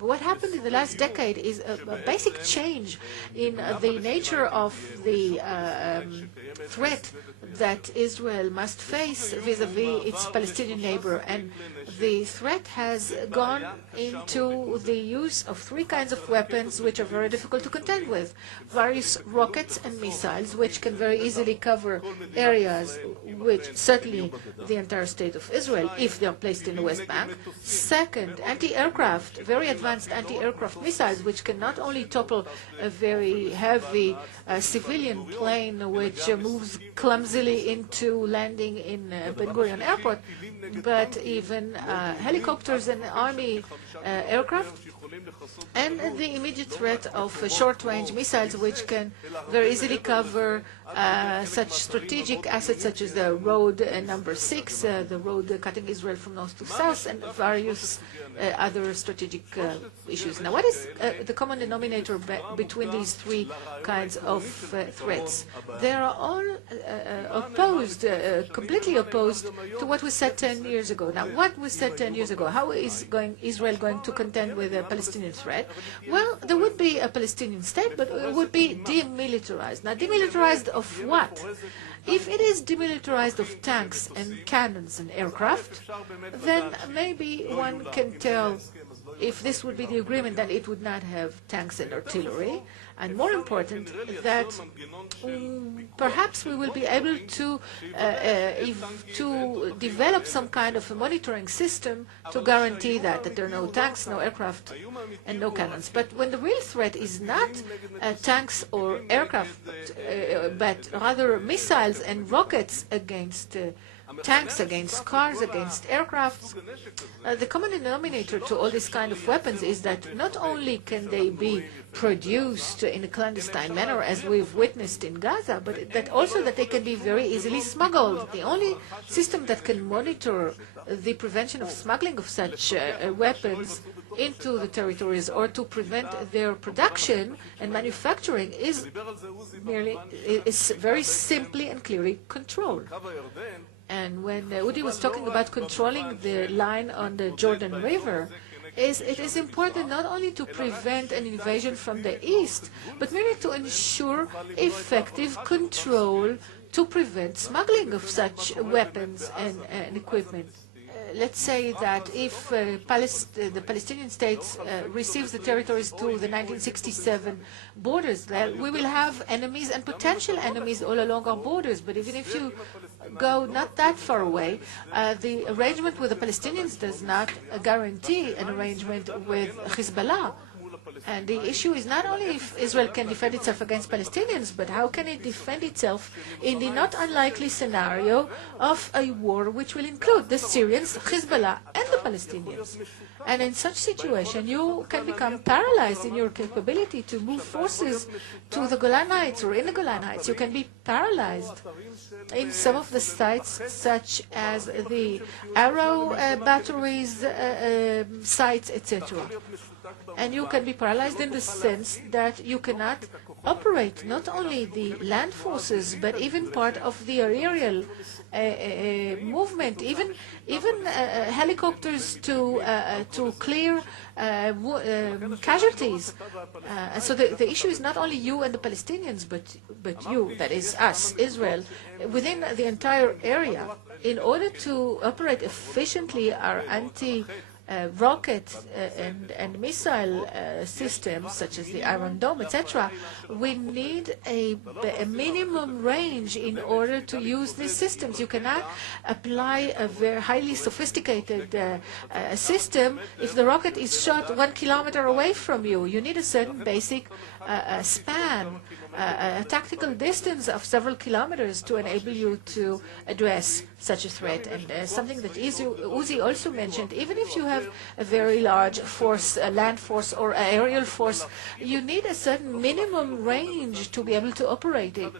What happened in the last decade is a basic change in the nature of the threat that Israel must face vis-à-vis its Palestinian neighbor. And the threat has gone into the use of three kinds of weapons which are very difficult to contend with. Various rockets and missiles which can very easily cover areas which certainly the entire state of Israel if they are placed in the West Bank. Second, anti-aircraft, very advanced anti-aircraft missiles which can not only topple a very heavy civilian plane which moves clumsily into landing in Ben-Gurion Airport, but even helicopters and army aircraft, and the immediate threat of short-range missiles which can very easily cover such strategic assets such as the road number 6, the road cutting Israel from north to south, and various other strategic issues. Now, what is the common denominator between these three kinds of threats? They are all opposed, completely opposed to what was said 10 years ago. Now, what was said 10 years ago? How is Israel going to contend with a Palestinian threat? Well, there would be a Palestinian state, but it would be demilitarized. Now, demilitarized of what? If it is demilitarized of tanks and cannons and aircraft, then maybe one can tell if this would be the agreement that it would not have tanks and artillery, and more important, that perhaps we will be able to develop some kind of a monitoring system to guarantee that there are no tanks, no aircraft, and no cannons. But when the real threat is not tanks or aircraft, but rather missiles and rockets against tanks, against cars, against aircraft, the common denominator to all these kind of weapons is that not only can they be produced in a clandestine manner as we've witnessed in Gaza, but that also that they can be very easily smuggled. The only system that can monitor the prevention of smuggling of such weapons into the territories or to prevent their production and manufacturing is very simply and clearly control. And when Udi was talking about controlling the line on the Jordan River, it is important not only to prevent an invasion from the east, but merely to ensure effective control to prevent smuggling of such weapons and equipment. Let's say that if the Palestinian state receives the territories to the 1967 borders, we will have enemies and potential enemies all along our borders. But even if you go not that far away, the arrangement with the Palestinians does not guarantee an arrangement with Hezbollah. And the issue is not only if Israel can defend itself against Palestinians, but how can it defend itself in the not unlikely scenario of a war which will include the Syrians, Hezbollah, and the Palestinians. And in such situation, you can become paralyzed in your capability to move forces to the Golan Heights or in the Golan Heights. You can be paralyzed in some of the sites, such as the Arrow batteries sites, etc. And you can be paralyzed in the sense that you cannot operate not only the land forces, but even part of the aerial movement, even helicopters to clear casualties. So the issue is not only you and the Palestinians, but you, that is us, Israel, within the entire area. In order to operate efficiently our rocket and missile systems, such as the Iron Dome, etc., we need a minimum range in order to use these systems. You cannot apply a very highly sophisticated system if the rocket is shot 1 kilometer away from you. You need a certain basic span, a tactical distance of several kilometers to enable you to address such a threat. And something that Uzi also mentioned, even if you have a very large force, a land force or aerial force, you need a certain minimum range to be able to operate it.